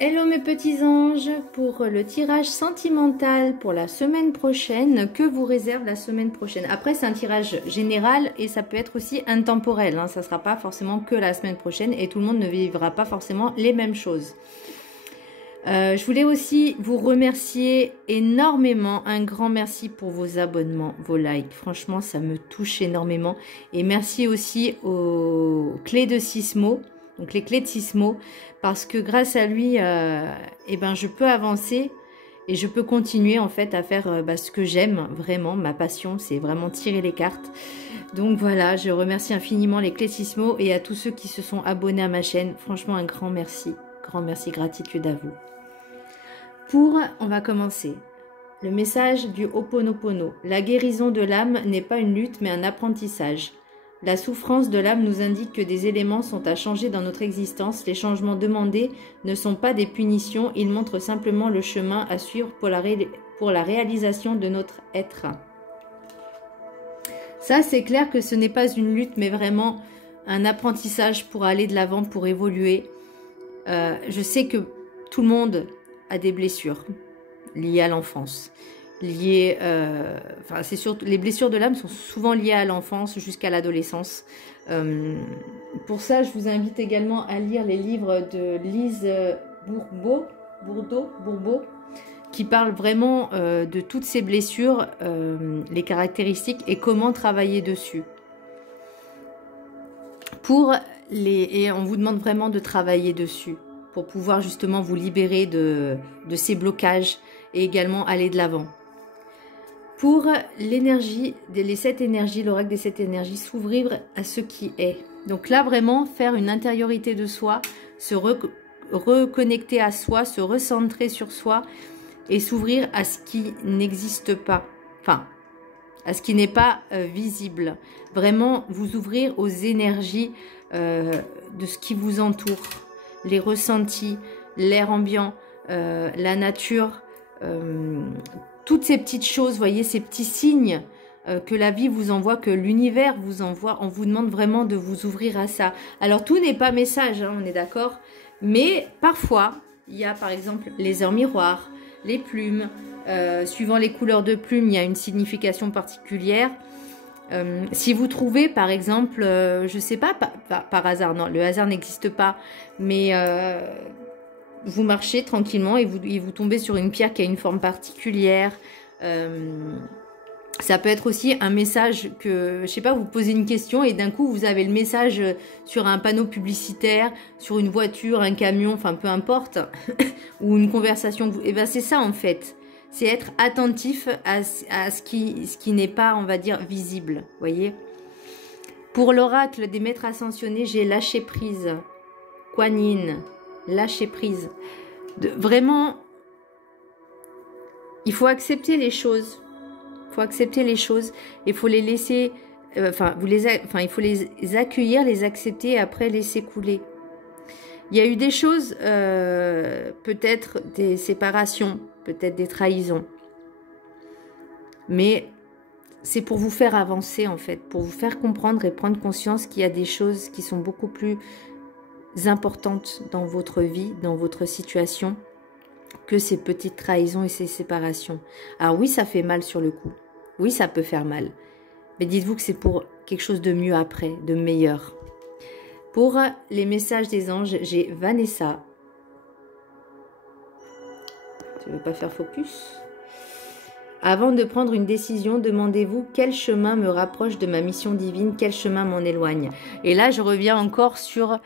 Hello mes petits anges, pour le tirage sentimental pour la semaine prochaine, que vous réserve la semaine prochaine? Après c'est un tirage général et ça peut être aussi intemporel, hein. Ça ne sera pas forcément que la semaine prochaine et tout le monde ne vivra pas forcément les mêmes choses. Je voulais aussi vous remercier énormément, un grand merci pour vos abonnements, vos likes. Franchement, ça me touche énormément. Et merci aussi aux clés de Sismo, donc les clés de Sismo, parce que grâce à lui, eh ben, je peux avancer et je peux continuer en fait à faire ce que j'aime vraiment. Ma passion, c'est vraiment tirer les cartes. Donc voilà, je remercie infiniment les clés de Sismo et à tous ceux qui se sont abonnés à ma chaîne. Franchement, un grand merci, gratitude à vous. On va commencer. Le message du Ho'oponopono. La guérison de l'âme n'est pas une lutte mais un apprentissage. La souffrance de l'âme nous indique que des éléments sont à changer dans notre existence. Les changements demandés ne sont pas des punitions, ils montrent simplement le chemin à suivre pour la réalisation de notre être. Ça, c'est clair que ce n'est pas une lutte mais vraiment un apprentissage pour aller de l'avant, pour évoluer. Je sais que tout le monde a des blessures liées à l'enfance, liées, c'est surtout les blessures de l'âme sont souvent liées à l'enfance jusqu'à l'adolescence. Pour ça, je vous invite également à lire les livres de Lise Bourbeau, qui parle vraiment de toutes ces blessures, les caractéristiques et comment travailler dessus. Et on vous demande vraiment de travailler dessus, pour pouvoir justement vous libérer de ces blocages et également aller de l'avant. Pour l'énergie, les 7 énergies, l'oracle des 7 énergies, s'ouvrir à ce qui est. Donc là, vraiment, faire une intériorité de soi, se reconnecter à soi, se recentrer sur soi et s'ouvrir à ce qui n'existe pas. Enfin, à ce qui n'est pas visible. Vraiment, vous ouvrir aux énergies de ce qui vous entoure. Les ressentis, l'air ambiant, la nature, toutes ces petites choses, voyez, ces petits signes que la vie vous envoie, que l'univers vous envoie, on vous demande vraiment de vous ouvrir à ça. Alors tout n'est pas message, hein, on est d'accord, mais parfois, il y a par exemple les heures miroirs, les plumes, suivant les couleurs de plumes, il y a une signification particulière. Si vous trouvez par exemple, je ne sais pas, par hasard, non, le hasard n'existe pas, mais vous marchez tranquillement et vous tombez sur une pierre qui a une forme particulière. Ça peut être aussi un message que, je sais pas, vous posez une question et d'un coup vous avez le message sur un panneau publicitaire, sur une voiture, un camion, enfin peu importe, ou une conversation. Et ben c'est ça en fait. C'est être attentif à ce qui n'est pas, on va dire, visible. Voyez. Pour l'oracle des maîtres ascensionnés, j'ai lâché prise. Kuan Yin, lâcher prise. Vraiment, il faut accepter les choses. Il faut accepter les choses. Il faut les laisser, il faut les accueillir, les accepter et après laisser couler. Il y a eu des choses, peut-être des séparations, peut-être des trahisons. Mais c'est pour vous faire avancer en fait, pour vous faire comprendre et prendre conscience qu'il y a des choses qui sont beaucoup plus importantes dans votre vie, dans votre situation, que ces petites trahisons et ces séparations. Alors oui, ça fait mal sur le coup. Oui, ça peut faire mal. Mais dites-vous que c'est pour quelque chose de mieux après, de meilleur. Pour les messages des anges, j'ai Vanessa. Tu ne veux pas faire focus? Avant de prendre une décision, demandez-vous quel chemin me rapproche de ma mission divine, quel chemin m'en éloigne. Et là, je reviens encore sur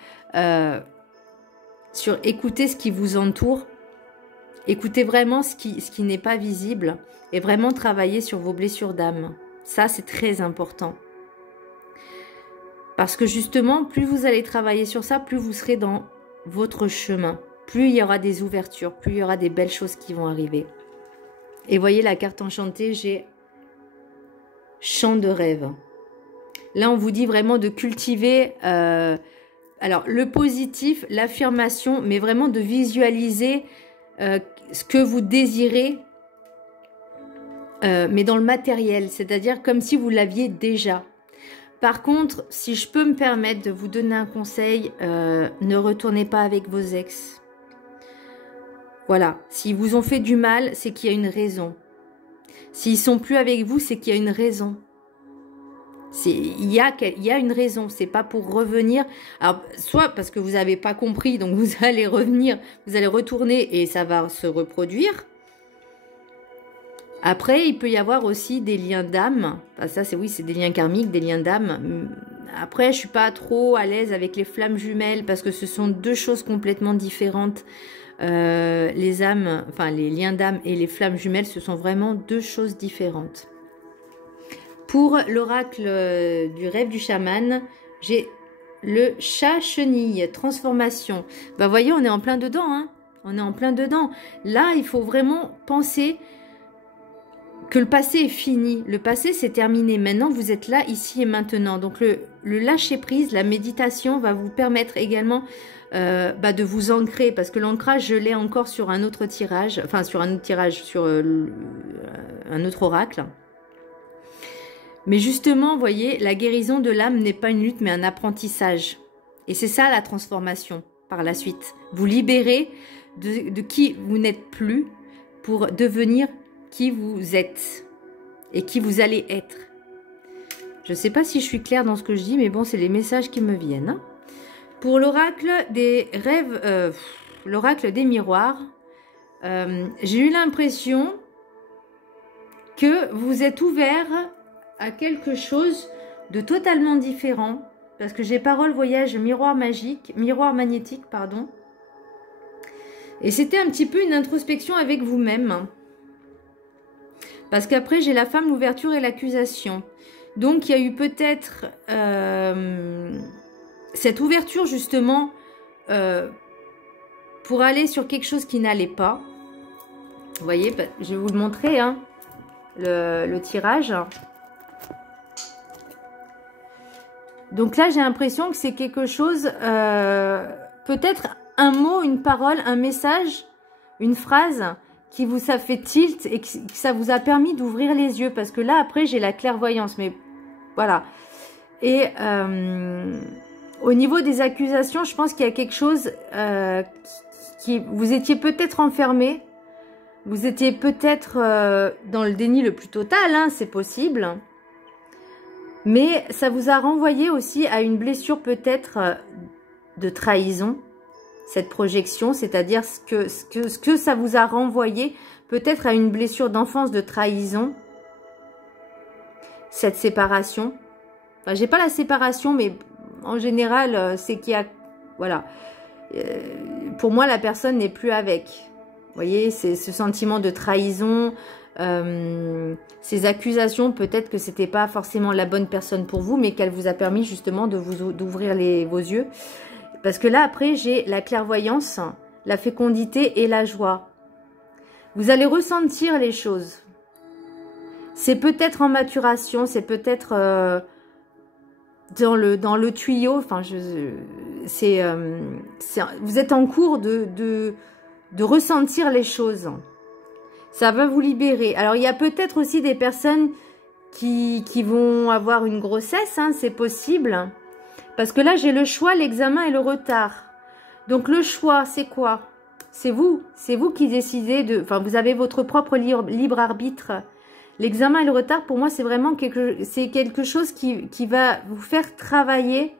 écouter ce qui vous entoure. Écoutez vraiment ce qui n'est pas visible et vraiment travailler sur vos blessures d'âme. Ça, c'est très important. Parce que justement, plus vous allez travailler sur ça, plus vous serez dans votre chemin. Plus il y aura des ouvertures, plus il y aura des belles choses qui vont arriver. Et voyez la carte enchantée, j'ai Chant de rêve. Là, on vous dit vraiment de cultiver alors le positif, l'affirmation, mais vraiment de visualiser ce que vous désirez, mais dans le matériel, c'est-à-dire comme si vous l'aviez déjà. Par contre, si je peux me permettre de vous donner un conseil, ne retournez pas avec vos ex. Voilà, s'ils vous ont fait du mal, c'est qu'il y a une raison. S'ils sont plus avec vous, c'est qu'il y a une raison. Il y a une raison, c'est pas pour revenir. Alors, soit parce que vous n'avez pas compris, donc vous allez revenir, vous allez retourner et ça va se reproduire. Après, il peut y avoir aussi des liens d'âme. Enfin, ça, c'est oui, c'est des liens karmiques, des liens d'âme. Après, je suis pas trop à l'aise avec les flammes jumelles parce que ce sont deux choses complètement différentes. Les âmes, enfin les liens d'âme et les flammes jumelles, ce sont vraiment deux choses différentes. Pour l'oracle du rêve du chaman, j'ai le chat chenille, transformation. Bah voyez, on est en plein dedans, hein. On est en plein dedans. Là, il faut vraiment penser que le passé est fini. Le passé, c'est terminé. Maintenant, vous êtes là, ici et maintenant. Donc, le lâcher-prise, la méditation va vous permettre également de vous ancrer. Parce que l'ancrage, je l'ai encore sur un autre tirage. Enfin, sur un autre tirage, sur un autre oracle. Mais justement, vous voyez, la guérison de l'âme n'est pas une lutte, mais un apprentissage. Et c'est ça, la transformation, par la suite. Vous libérez de qui vous n'êtes plus pour devenir qui vous êtes et qui vous allez être. Je ne sais pas si je suis claire dans ce que je dis, mais bon, c'est les messages qui me viennent. Hein. Pour l'oracle des rêves, l'oracle des miroirs, j'ai eu l'impression que vous êtes ouvert à quelque chose de totalement différent, parce que j'ai parole, voyage, miroir magique, miroir magnétique, pardon. Et c'était un petit peu une introspection avec vous-même. Parce qu'après, j'ai la femme, l'ouverture et l'accusation. Donc, il y a eu peut-être cette ouverture, justement, pour aller sur quelque chose qui n'allait pas. Vous voyez, je vais vous le montrer, hein, le tirage. Donc là, j'ai l'impression que c'est quelque chose, peut-être un mot, une parole, un message, une phrase qui vous a fait tilt et que ça vous a permis d'ouvrir les yeux. Parce que là, après, j'ai la clairvoyance. Mais voilà. Et au niveau des accusations, je pense qu'il y a quelque chose qui... Vous étiez peut-être enfermé. Vous étiez peut-être dans le déni le plus total. Hein, c'est possible. Mais ça vous a renvoyé aussi à une blessure peut-être de trahison. Cette projection, c'est-à-dire ce que ça vous a renvoyé peut-être à une blessure d'enfance de trahison. Cette séparation. Enfin, j'ai pas la séparation, mais en général, c'est qu'il y a... Voilà. Pour moi, la personne n'est plus avec. Vous voyez, c'est ce sentiment de trahison, ces accusations, peut-être que c'était pas forcément la bonne personne pour vous, mais qu'elle vous a permis justement d'ouvrir vos yeux. Parce que là, après, j'ai la clairvoyance, la fécondité et la joie. Vous allez ressentir les choses. C'est peut-être en maturation, c'est peut-être dans le tuyau. Enfin, vous êtes en cours de ressentir les choses. Ça va vous libérer. Alors, il y a peut-être aussi des personnes qui vont avoir une grossesse, hein, c'est possible. Parce que là, j'ai le choix, l'examen et le retard. Donc, le choix, c'est quoi? C'est vous qui décidez de... Enfin, vous avez votre propre libre arbitre. L'examen et le retard, pour moi, c'est vraiment quelque chose qui va vous faire travailler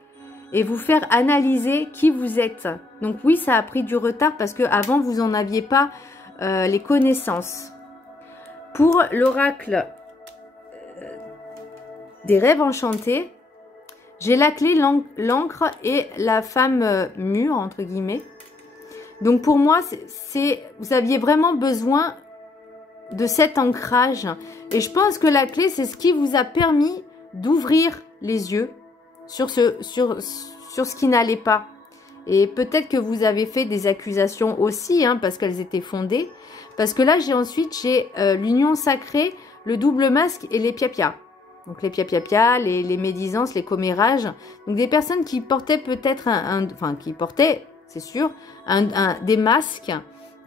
et vous faire analyser qui vous êtes. Donc, oui, ça a pris du retard parce qu'avant, vous n'en aviez pas les connaissances. Pour l'oracle des rêves enchantés, j'ai la clé, l'encre et la femme mûre, entre guillemets. Donc pour moi, vous aviez vraiment besoin de cet ancrage. Et je pense que la clé, c'est ce qui vous a permis d'ouvrir les yeux sur ce qui n'allait pas. Et peut-être que vous avez fait des accusations aussi, hein, parce qu'elles étaient fondées. Parce que là, j'ai l'union sacrée, le double masque et les piapias. Donc les piapiapias, les médisances, les commérages. Donc des personnes qui portaient peut-être qui portaient, c'est sûr, des masques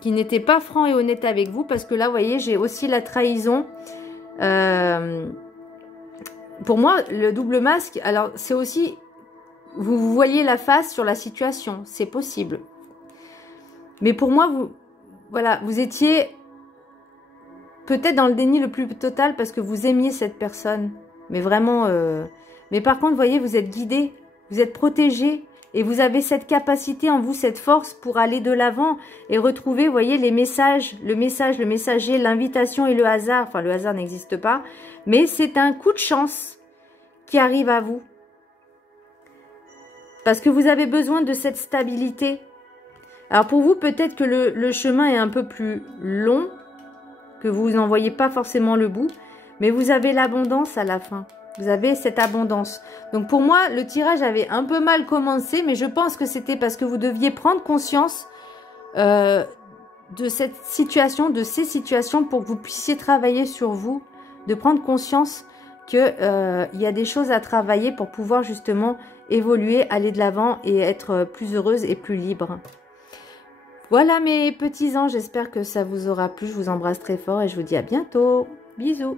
qui n'étaient pas francs et honnêtes avec vous. Parce que là, vous voyez, j'ai aussi la trahison. Pour moi, le double masque, alors c'est aussi, vous voyez la face sur la situation. C'est possible. Mais pour moi, vous voilà, vous étiez peut-être dans le déni le plus total parce que vous aimiez cette personne. Mais vraiment, mais par contre, vous voyez, vous êtes guidé, vous êtes protégé. Et vous avez cette capacité en vous, cette force pour aller de l'avant et retrouver, vous voyez, les messages, le messager, l'invitation et le hasard. Enfin, le hasard n'existe pas, mais c'est un coup de chance qui arrive à vous. Parce que vous avez besoin de cette stabilité. Alors pour vous, peut-être que le chemin est un peu plus long, que vous n'en voyez pas forcément le bout, mais vous avez l'abondance à la fin. Vous avez cette abondance. Donc pour moi, le tirage avait un peu mal commencé, mais je pense que c'était parce que vous deviez prendre conscience de cette situation, de ces situations, pour que vous puissiez travailler sur vous, de prendre conscience qu'il y a des choses à travailler pour pouvoir justement évoluer, aller de l'avant et être plus heureuse et plus libre. Voilà mes petits anges, j'espère que ça vous aura plu. Je vous embrasse très fort et je vous dis à bientôt. Bisous.